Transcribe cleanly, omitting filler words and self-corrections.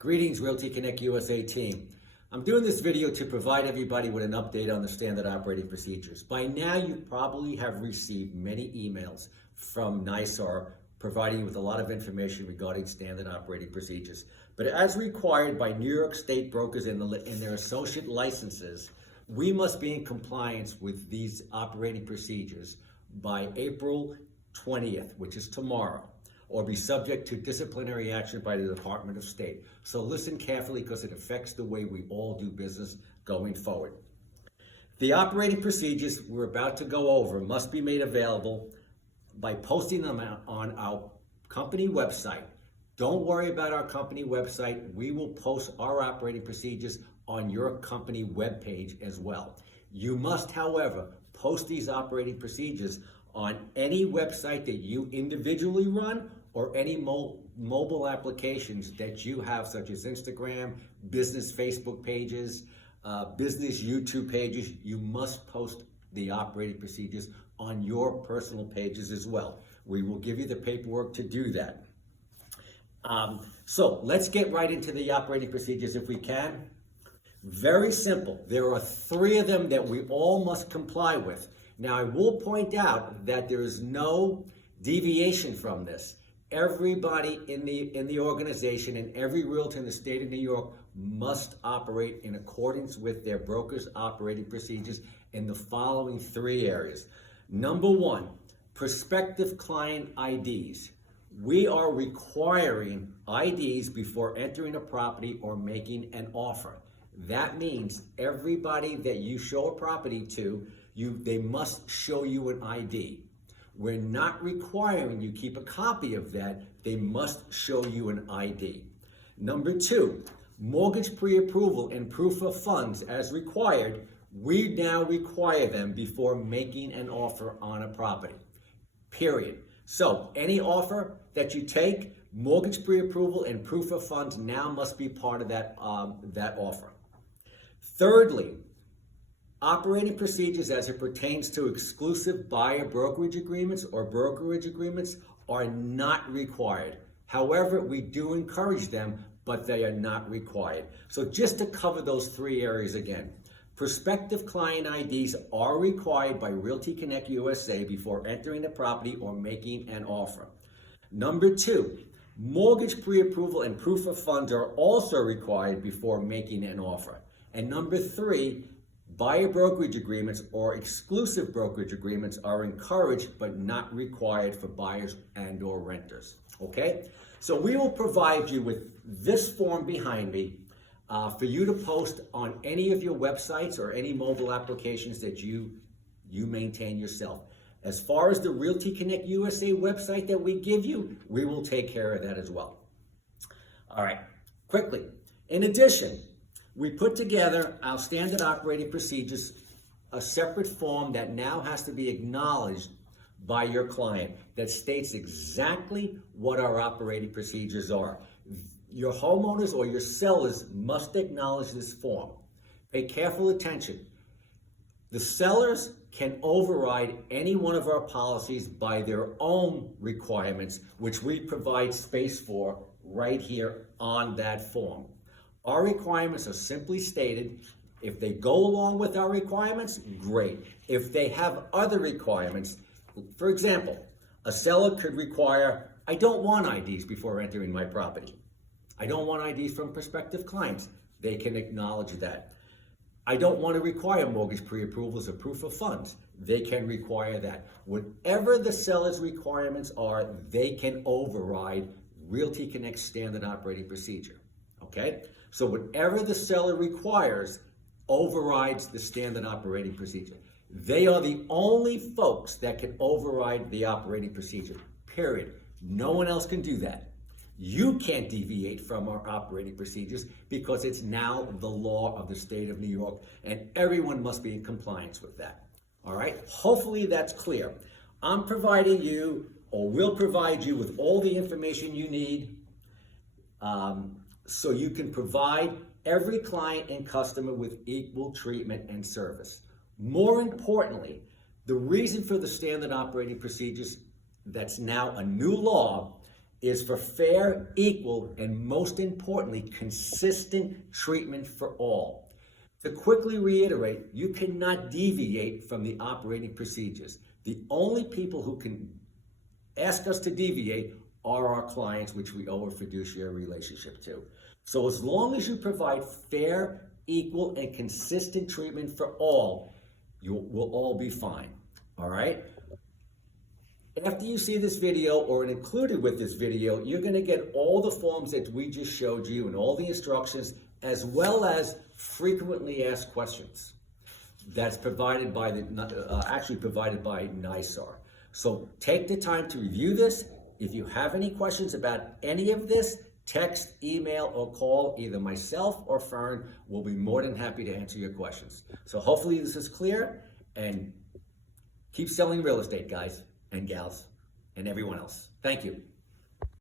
Greetings, Realty Connect USA team. I'm doing this video to provide everybody with an update on the standard operating procedures. By now, you probably have received many emails from NYSAR providing you with a lot of information regarding standard operating procedures. But as required by New York State brokers in their associate licenses, we must be in compliance with these operating procedures by April 20th, which is tomorrow, or be subject to disciplinary action by the Department of State. So listen carefully because it affects the way we all do business going forward. The operating procedures we're about to go over must be made available by posting them on our company website. Don't worry about our company website. We will post our operating procedures on your company webpage as well. You must, however, post these operating procedures on any website that you individually run or any mobile applications that you have, such as Instagram, business Facebook pages, business YouTube pages. You must post the operating procedures on your personal pages as well. We will give you the paperwork to do that. So let's get right into the operating procedures if we can. Very simple. There are 3 of them that we all must comply with. Now, I will point out that there is no deviation from this. Everybody in the organization and every realtor in the state of New York must operate in accordance with their broker's operating procedures in the following 3 areas. Number 1, prospective client IDs. We are requiring IDs before entering a property or making an offer. That means everybody that you show a property to, they must show you an ID. We're not requiring you keep a copy of that. They must show you an ID. Number 2, mortgage pre-approval and proof of funds as required. We now require them before making an offer on a property, period. So any offer that you take, mortgage pre-approval and proof of funds now must be part of that offer. Thirdly, operating procedures as it pertains to exclusive buyer brokerage agreements or brokerage agreements are not required. However, we do encourage them, but they are not required. So just to cover those 3 areas again. Prospective client IDs are required by Realty Connect USA before entering the property or making an offer. Number 2, mortgage pre-approval and proof of funds are also required before making an offer. And number 3, buyer brokerage agreements or exclusive brokerage agreements are encouraged but not required for buyers and or renters, okay? So we will provide you with this form behind me for you to post on any of your websites or any mobile applications that you maintain yourself. As far as the Realty Connect USA website that we give you, we will take care of that as well. All right, quickly. In addition, we put together our standard operating procedures, a separate form that now has to be acknowledged by your client that states exactly what our operating procedures are. Your homeowners or your sellers must acknowledge this form. Pay careful attention. The sellers can override any one of our policies by their own requirements, which we provide space for right here on that form. Our requirements are simply stated. If they go along with our requirements, great. If they have other requirements, for example, a seller could require, I don't want IDs before entering my property. I don't want IDs from prospective clients. They can acknowledge that. I don't want to require mortgage pre-approvals or proof of funds. They can require that. Whatever the seller's requirements are, they can override Realty Connect's standard operating procedure. Okay? So whatever the seller requires overrides the standard operating procedure. They are the only folks that can override the operating procedure, period. No one else can do that. You can't deviate from our operating procedures because it's now the law of the state of New York, and everyone must be in compliance with that. All right? Hopefully that's clear. I'm providing you, or will provide you, with all the information you need so you can provide every client and customer with equal treatment and service. More importantly, the reason for the standard operating procedures that's now a new law is for fair, equal, and most importantly, consistent treatment for all. To quickly reiterate, you cannot deviate from the operating procedures. The only people who can ask us to deviate are our clients, which we owe a fiduciary relationship to. So as long as you provide fair, equal, and consistent treatment for all, you will all be fine, all right? After you see this video, or included with this video, you're going to get all the forms that we just showed you and all the instructions, as well as frequently asked questions. That's provided by provided by NISAR. So take the time to review this. If you have any questions about any of this, text, email, or call either myself or Fern. We'll be more than happy to answer your questions. So hopefully this is clear, and keep selling real estate, guys and gals, and everyone else. Thank you.